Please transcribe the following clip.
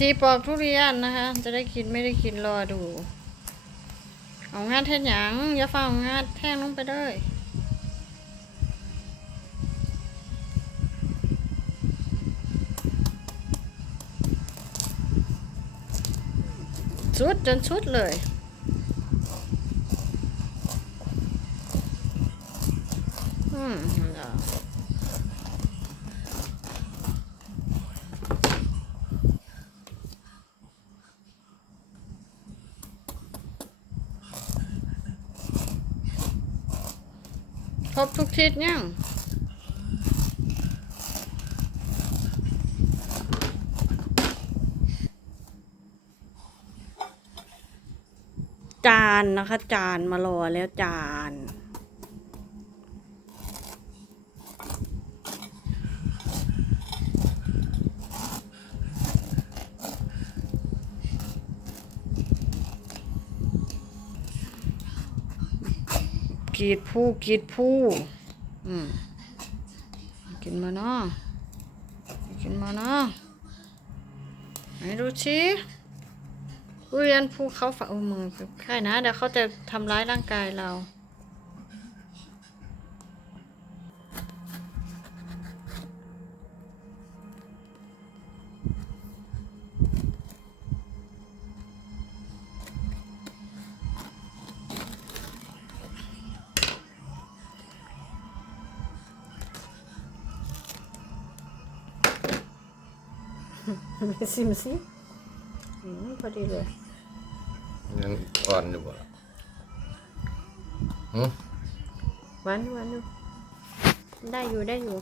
ทีปอกทุเรียนนะคะ จะได้กินไม่ได้กินรอดู เอางาดแท่นหยังอย่าฟังเอางาดแท่งลงไปเลยสุดจนสุดเลยอืมเอา คร บทุกทิศยังจานนะคะ จานมารอแล้วจาน กีดผู้กีดผู้อืมกินมาเนาะกินมาเนาะไหนดูชิทุเรียนภูเขาฝาโอ้มือใช่นะเดี๋ยวเขาจะทำร้ายร่างกายเรา ซิมสิอืมพอดีเลยยังอ่อนอยู่บ่ล่ะหือหวานอยู่หวานอยู่ได้อยู่ได้อยู่